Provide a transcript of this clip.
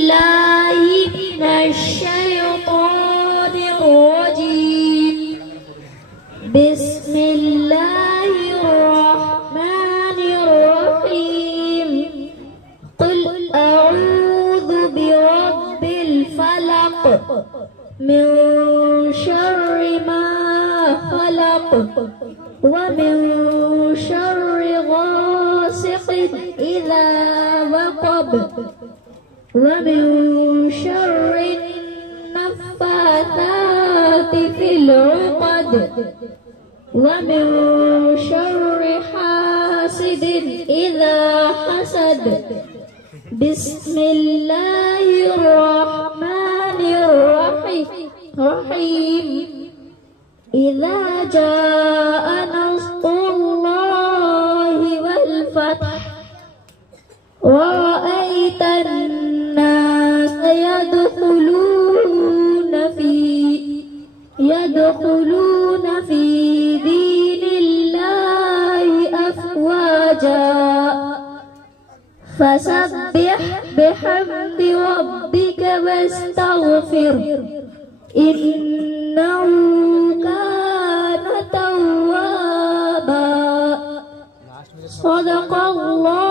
الله من الشيطان الرجيم. بسم الله الرحمن الرحيم. قل أعوذ برب الفلق من شر ما خلق ومن شر غاسق إذا وقب ومن شر النفاثات في العقد ومن شر حاسد إذا حسد. بسم الله الرحمن الرحيم. إذا جاء نصر الله والفتح ورأيت الناس يدخلون في دين الله أفواجا فسبح بحمد ربك واستغفر إنه كان توابا. صدق الله